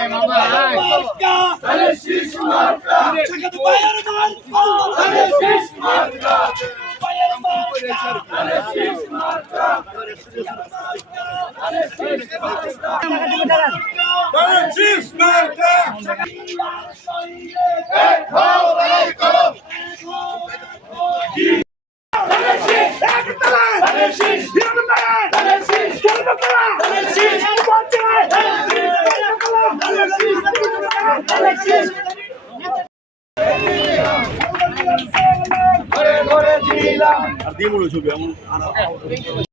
চাই কি আর দিয়ে মুড়ো ছবি এমন